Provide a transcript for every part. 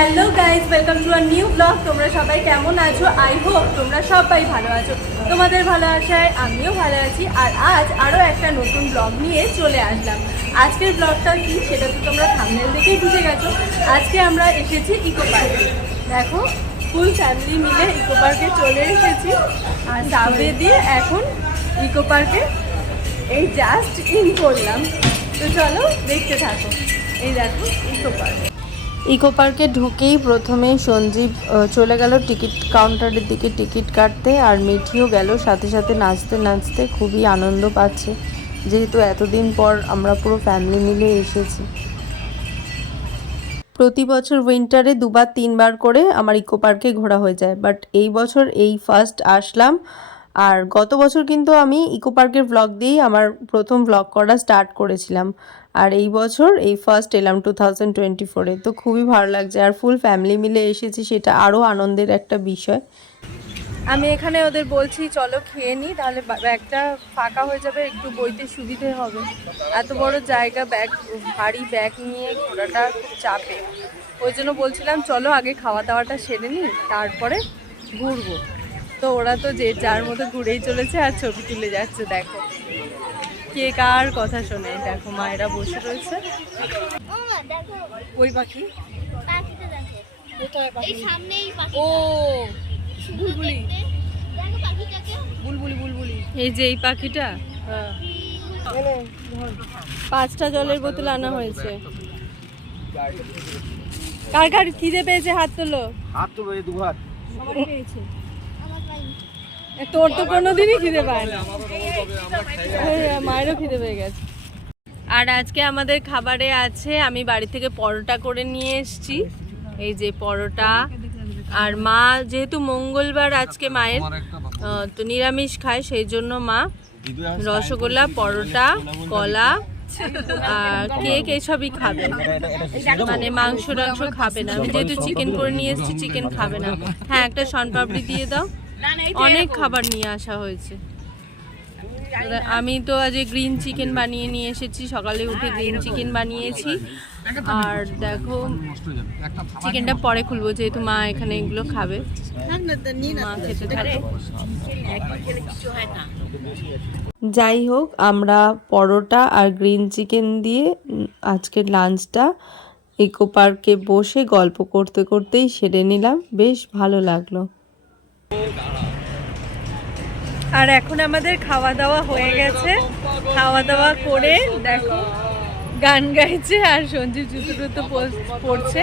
Hello guys, welcome to a new blog. তোমরা সবাই কেমন আছো? আই হোপ তোমরা সবাই ভালো আছো। তোমাদের ভালো আশায় আমিও ভালো আছি। আর আজ আরও একটা নতুন ব্লগ নিয়ে চলে আসলাম। আজকের ব্লগটা কি সেটা তো তোমরা থাম্বনেল দেখেই বুঝে গেছো। আজকে আমরা এসেছি ইকো পার্কে। দেখো, ফুল ফ্যামিলি মিলে ইকো পার্কে চলে এসেছি। আর সাবওয়ে দিয়ে এখন ইকো পার্কে এই জাস্ট ইন করলাম। তো চলো দেখতে থাকো। এই দেখো ইকো পার্ক। ইকো পার্কে ঢুকেই প্রথমেই সঞ্জীব চলে গেল টিকিট কাউন্টারের দিকে টিকিট কাটতে, আর মিঠিও গেল সাথে সাথে নাচতে নাচতে। খুবই আনন্দ পাচ্ছে, যেহেতু এতদিন পর আমরা পুরো ফ্যামিলি মিলে এসেছি। প্রতি বছর উইন্টারে 2-3 বার করে আমার ইকো পার্কে ঘোরা হয়ে যায়, বাট এই বছর এই ফার্স্ট আসলাম। আর গত বছর কিন্তু আমি ইকো পার্কের ব্লগ দিয়েই আমার প্রথম ব্লগ করা স্টার্ট করেছিলাম। আর এই বছর এই ফার্স্ট এলাম 2024-এ। তো খুবই ভালো লাগছে, আর ফুল ফ্যামিলি মিলে এসেছি, সেটা আরও আনন্দের একটা বিষয়। আমি এখানে ওদের বলছি চলো খেয়ে নিই, তাহলে ব্যাগটা ফাঁকা হয়ে যাবে, একটু বইতে সুবিধে হবে। এত বড় জায়গা, ব্যাগ ভারী ব্যাগ নিয়ে ঘোরাটা খুব চাপে। ওই জন্য বলছিলাম চলো আগে খাওয়া দাওয়াটা সেরে নিই, তারপরে ঘুরবো। তো ওরা তো যে যার মতো ঘুরেই চলেছে আর ছবি তুলে যাচ্ছে। দেখো কে কার কথা শোনে। দেখো মায়েরা বসে রয়েছে। ওই পাখি ও বুলবুলি, বুলবুলি বুলবুলি। এই যে এই পাখিটা, 5টা জলের বোতল আনা হয়েছে। কার কার খিদে পেয়েছে হাত তোলো। হাত তো দু হাত পেয়েছে। তোর তো কোনোদিনই খিদে পায় না, মায়েরও খিদে পেয়ে গেছে। আর আজকে আমাদের খাবারে আছে, আমি বাড়ি থেকে পরোটা করে নিয়ে এসেছি। এই যে পরোটা। আর মা যেহেতু মঙ্গলবার আজকে মায়ের তো নিরামিষ খায়, সেই জন্য মা রসগোল্লা, পরোটা, কলা আর কেক এইসবই খাবে। মানে মাংস টাংস খাবে না। আমি যেহেতু চিকেন করে নিয়ে এসেছি, চিকেন খাবে না। হ্যাঁ, একটা শনপাপড়ি দিয়ে দাও। অনেক খাবার নিয়ে আসা হয়েছে। আমি তো আজ গ্রিন চিকেন বানিয়ে নিয়ে এসেছি, সকালে উঠে গ্রিন চিকেন বানিয়েছি। আর দেখো চিকেনটা পরে খুলবো, যেহেতু মা এখানে এগুলো খাবে। মা খেতে থাকে। যাই হোক, আমরা পরোটা আর গ্রিন চিকেন দিয়ে আজকের লাঞ্চটা ইকো পার্কে বসে গল্প করতে করতেই সেরে নিলাম। বেশ ভালো লাগলো। আর এখন আমাদের খাওয়া দাওয়া হয়ে গেছে। খাওয়া দাওয়া করে দেখো গান গাইছে, আর সঞ্জীব জুতো টুতো পড়ছে।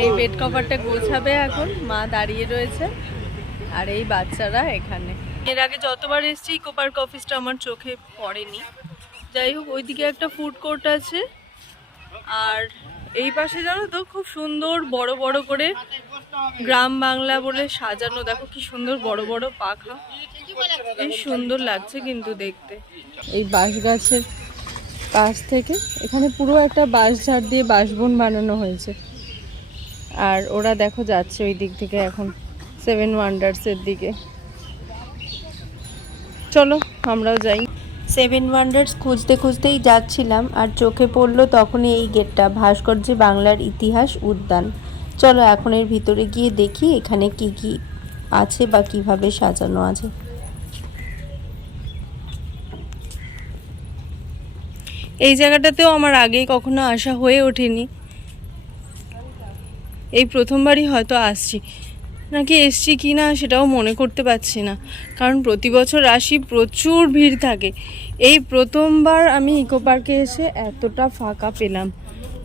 এই বেড কভারটা গোছাবে এখন, মা দাঁড়িয়ে রয়েছে। আর এই বাচ্চারা এখানে। এর আগে যতবার এসেছি ইকো পার্ক অফিসটা আমার চোখে পড়েনি। যাই হোক, ওইদিকে একটা ফুড কোর্ট আছে। আর এই পাশে জানো তো খুব সুন্দর বড় বড় করে গ্রাম বাংলা বলে সাজানো। দেখো কি সুন্দর বড় বড় পাখা, বেশ সুন্দর লাগছে কিন্তু দেখতে। এই বাঁশ গাছের পাশ থেকে এখানে পুরো একটা বাঁশ ঝাড় দিয়ে বাঁশবন বানানো হয়েছে। আর ওরা দেখো যাচ্ছে ওই দিক থেকে এখন 7 ওয়ান্ডার্সের দিকে। চলো আমরাও যাই। 7 ওয়ান্ডার্স খুঁজতে খুঁজতেই যাচ্ছিলাম, আর চোখে পড়লো তখনই এই গেটটা, ভাস্কর্যে বাংলার ইতিহাস উদ্যান। চলো এখন এর ভিতরে গিয়ে দেখি এখানে কি কি আছে বা কিভাবে সাজানো আছে। এই জায়গাটাতেও আমার আগেই কখনো আসা হয়ে ওঠেনি, এই প্রথমবারই হয়তো আসছি, নাকি এসছি কি না সেটাও মনে করতে পারছি না, কারণ প্রতি বছর আসি প্রচুর ভিড় থাকে। এই প্রথমবার আমি ইকো পার্কে এসে এতটা ফাঁকা পেলাম,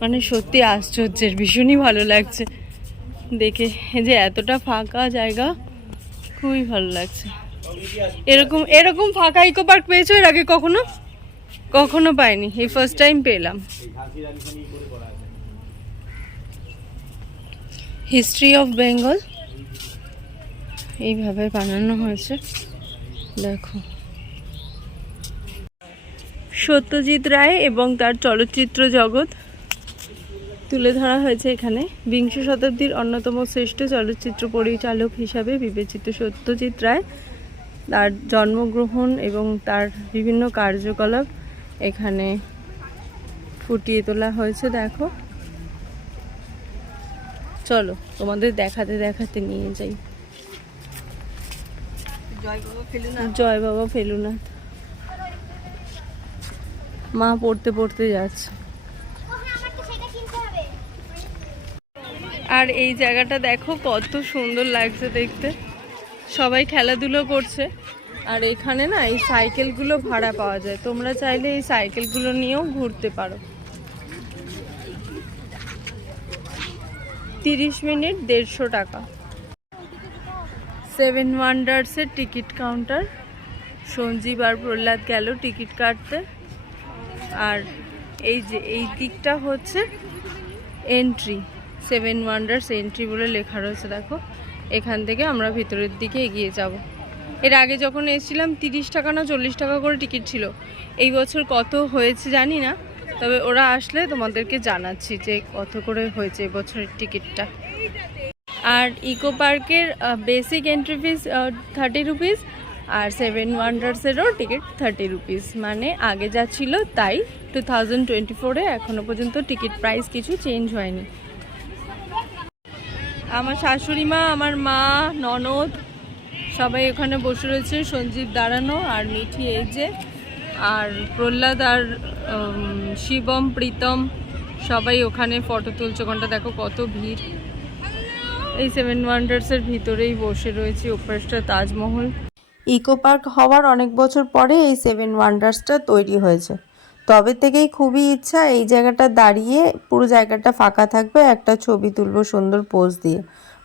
মানে সত্যি আশ্চর্যের, ভীষণই ভালো লাগছে দেখে যে এতটা ফাঁকা জায়গা, খুবই ভালো লাগছে। এরকম এরকম ফাঁকা ইকো পার্ক পেয়েছো এর আগে কখনো? কখনো পাইনি, এই ফার্স্ট টাইম পেলাম। হিস্ট্রি অফ বেঙ্গল এইভাবে বানানো হয়েছে। দেখো সত্যজিৎ রায় এবং তার চলচ্চিত্র জগৎ তুলে ধরা হয়েছে এখানে। বিংশ শতাব্দীর অন্যতম শ্রেষ্ঠ চলচ্চিত্র পরিচালক হিসাবে বিবেচিত সত্যজিৎ রায়, তার জন্মগ্রহণ এবং তার বিভিন্ন কার্যকলাপ এখানে ফুটিয়ে তোলা হয়েছে। দেখো চলো তোমাদের দেখাতে দেখাতে নিয়ে যাই। জয় বাবা ফেলুনাথ, মা পড়তে পড়তে যাচ্ছে। আর এই জায়গাটা দেখো কত সুন্দর লাগছে দেখতে, সবাই খেলাধুলো করছে। আর এখানে না এই সাইকেলগুলো ভাড়া পাওয়া যায়, তোমরা চাইলে এই সাইকেলগুলো নিয়েও ঘুরতে পারো। 30 মিনিট 150 টাকা। 7 ওয়ান্ডার্সের টিকিট কাউন্টার। সঞ্জীব আর প্রহ্লাদ গেল টিকিট কাটতে। আর এই যে এই দিকটা হচ্ছে এন্ট্রি, 7 ওয়ান্ডার্স এন্ট্রি বলে লেখা রয়েছে দেখো। এখান থেকে আমরা ভিতরের দিকে এগিয়ে যাব। এর আগে যখন এসেছিলাম 30 টাকা না 40 টাকা করে টিকিট ছিল। এই বছর কত হয়েছে জানি না, তবে ওরা আসলে তোমাদেরকে জানাচ্ছি যে কত করে হয়েছে এবছরের টিকিটটা। আর ইকো পার্কের বেসিক এন্ট্রি ফিস 30 রুপিস, আর 7 ওয়ান্ডার্সেরও টিকিট 30 রুপিস। মানে আগে যা ছিল তাই 2024-এ এখনও পর্যন্ত টিকিট প্রাইস কিছু চেঞ্জ হয়নি। আমার শাশুড়ি মা, আমার মা, ননদ সবাই ওখানে বসে রয়েছে, সঞ্জীব দাঁড়ানো, আর মিঠি এই যে, আর প্রহ্লাদ আর শিবম প্রীতম সবাই ওখানে ফটো তুলছে। ওখানটা দেখো কত ভিড়। এই 7 ওয়ান্ডার্সের ভিতরেই বসে রয়েছে, ওপাশটা তাজমহল। ইকো পার্ক হওয়ার অনেক বছর পরে এই 7 ওয়ান্ডার্সটা তৈরি হয়েছে। তবে থেকেই খুবই ইচ্ছা এই জায়গাটা দাঁড়িয়ে পুরো জায়গাটা ফাঁকা থাকবে, একটা ছবি তুলবো সুন্দর পোজ দিয়ে,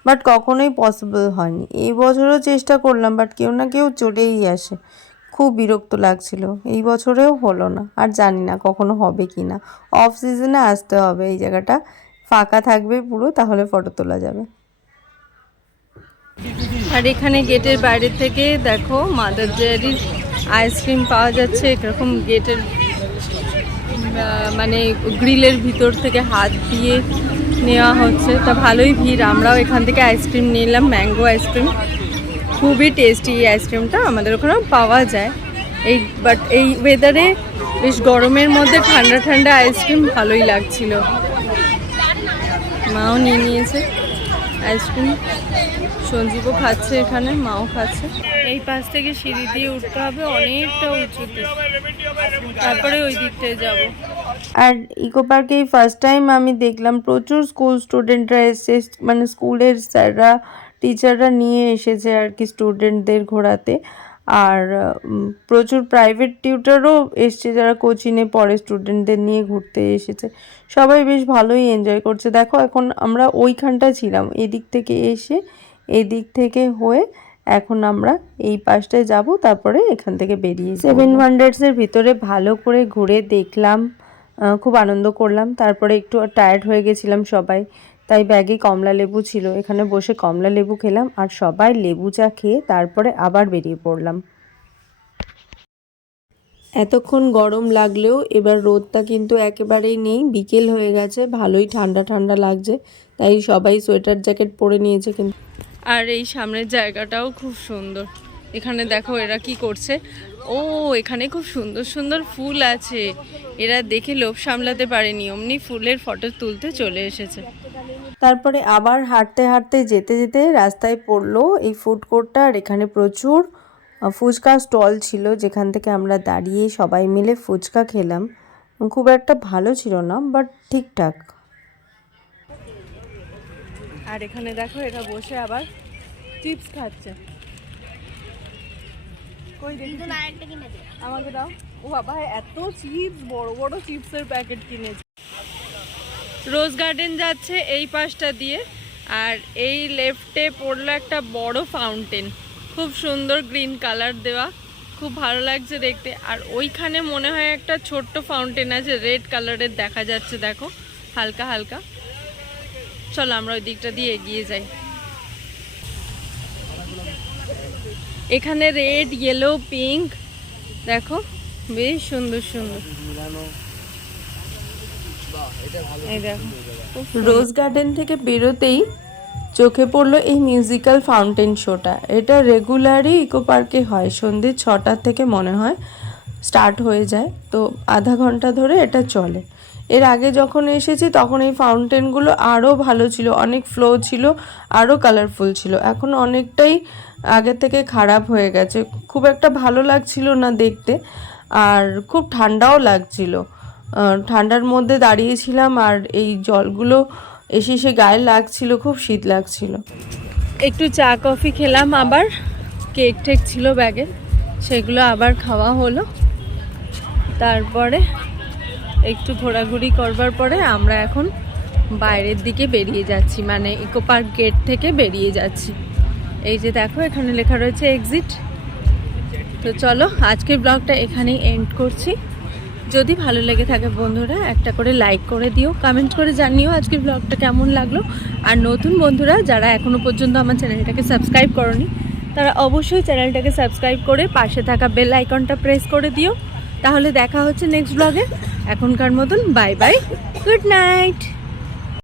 বাট কখনোই পসিবল হয়নি। এই বছরও চেষ্টা করলাম, বাট কেউ না কেউ চলেই আসে, খুব বিরক্ত লাগছিল। এই বছরেও হলো না, আর জানি না কখনো হবে কি না। অফ সিজনে আসতে হবে, এই জায়গাটা ফাঁকা থাকবে পুরো, তাহলে ফটো তোলা যাবে। আর এখানে গেটের বাইরে থেকে দেখো মাদার ডেয়ারির আইসক্রিম পাওয়া যাচ্ছে। এরকম গেটের মানে গ্রিলের ভিতর থেকে হাত দিয়ে নেওয়া হচ্ছে, তা ভালোই ভিড়। আমরাও এখান থেকে আইসক্রিম নিলাম, ম্যাঙ্গো আইসক্রিম, খুবই টেস্টি এই আইসক্রিমটা। আমাদের ওখানেও পাওয়া যায় বাট এই ওয়েদারে বেশ গরমের মধ্যে ঠান্ডা ঠান্ডা আইসক্রিম ভালোই লাগছিল। মাও নিয়ে নিয়েছে আইসক্রিম, সঞ্জীবও খাচ্ছে, এখানে মাও খাচ্ছে। এই পাশ থেকে সিঁড়ি দিয়ে উঠতে হবে অনেকটা উঁচুতে, তারপরে ওই দিকটায় যাব। আর ইকো পার্কে ফার্স্ট টাইম আমি দেখলাম প্রচুর স্কুল স্টুডেন্টরা এসছে, মানে স্কুলের স্যাররা টিচাররা নিয়ে এসেছে আর কি স্টুডেন্টদের ঘোরাতে। আর প্রচুর প্রাইভেট টিউটারও এসছে যারা কোচিংয়ে পড়ে, স্টুডেন্টদের নিয়ে ঘুরতে এসেছে। সবাই বেশ ভালোই এনজয় করছে। দেখো এখন আমরা ওইখানটা ছিলাম, এদিক থেকে এসে এদিক থেকে হয়ে এখন আমরা এই পাশটায় যাব, তারপরে এখান থেকে বেরিয়ে 7 ওয়ান্ডার্সের ভিতরে ভালো করে ঘুরে দেখলাম, খুব আনন্দ করলাম। তারপরে একটু টায়ার্ড হয়ে গেছিলাম সবাই, তাই ব্যাগে কমলা লেবু ছিল, এখানে বসে কমলা লেবু খেলাম, আর সবাই লেবু চা খেয়ে তারপরে আবার বেরিয়ে পড়লাম। এতক্ষণ গরম লাগলেও এবার রোদটা কিন্তু একেবারেই নেই, বিকেল হয়ে গেছে, ভালোই ঠান্ডা ঠান্ডা লাগছে, তাই সবাই সোয়েটার জ্যাকেট পরে নিয়েছে। কিন্তু আর এই সামনের জায়গাটাও খুব সুন্দর। এখানে দেখো এরা কি করছে, ও এখানে খুব সুন্দর সুন্দর ফুল আছে, এরা দেখে লোভ সামলাতে পারেনি, অমনি ফুলের ফটো তুলতে চলে এসেছে। তারপরে আবার হাঁটতে হাঁটতে যেতে যেতে রাস্তায় পড়লো এই ফুড কোর্টটা, আর এখানে প্রচুর ফুচকা স্টল ছিল, যেখান থেকে আমরা দাঁড়িয়ে সবাই মিলে ফুচকা খেলাম। খুব একটা ভালো ছিল না, বাট ঠিকঠাক। আর এখানে দেখো এরা বসে আবার চিপস খাচ্ছে। কই দেখি আমাকে দাও। ও বাবা এত চিপস, বড় বড় চিপসের প্যাকেট কিনেছে। রোজ গার্ডেন যাচ্ছে এই পাশটা দিয়ে, আর এই লেফটে পড়লো একটা বড় ফাউন্টেন, খুব সুন্দর গ্রিন কালার দেওয়া, খুব ভালো লাগছে দেখতে। আর ওইখানে মনে হয় একটা ছোট্ট ফাউন্টেন আছে, রেড কালারের দেখা যাচ্ছে দেখো হালকা হালকা। চলো আমরা ওই দিকটা দিয়ে এগিয়ে যাই। এখানে রেড, ইয়েলো, পিঙ্ক দেখো বেশ সুন্দর সুন্দর। এই দেখো রোজ গার্ডেন থেকে বেরোতেই চোখে পড়লো এই মিউজিক্যাল ফাউন্টেন শোটা। এটা রেগুলারই ইকো পার্কে হয়, সন্ধ্যে 6টা থেকে মনে হয় স্টার্ট হয়ে যায়, তো আধা ঘন্টা ধরে এটা চলে। এর আগে যখন এসেছি তখন এই ফাউন্টেনগুলো আরও ভালো ছিল, অনেক ফ্লো ছিল, আরও কালারফুল ছিল। এখন অনেকটাই আগে থেকে খারাপ হয়ে গেছে, খুব একটা ভালো লাগছিল না দেখতে, আর খুব ঠান্ডাও লাগছিল। ঠান্ডার মধ্যে দাঁড়িয়েছিলাম আর এই জলগুলো এসে এসে গায়ে লাগছিল, খুব শীত লাগছিল। একটু চা কফি খেলাম, আবার কেক টেক ছিল ব্যাগে, সেগুলো আবার খাওয়া হলো। তারপরে একটু ঘোরাঘুরি করবার পরে আমরা এখন বাইরের দিকে বেরিয়ে যাচ্ছি, মানে ইকো পার্ক গেট থেকে বেরিয়ে যাচ্ছি। এই যে দেখো এখানে লেখা রয়েছে এক্সিট। তো চলো আজকের ব্লগটা এখানেই এন্ড করছি। যদি ভালো লেগে থাকে বন্ধুরা একটা করে লাইক করে দিও, কমেন্ট করে জানিও আজকের ব্লগটা কেমন লাগলো। আর নতুন বন্ধুরা যারা এখনও পর্যন্ত আমার চ্যানেলটাকে সাবস্ক্রাইব করনি তারা অবশ্যই চ্যানেলটাকে সাবস্ক্রাইব করে পাশে থাকা বেল আইকনটা প্রেস করে দিও। তাহলে দেখা হচ্ছে নেক্সট ব্লগে। এখনকার মতন বাই বাই, গুড নাইট।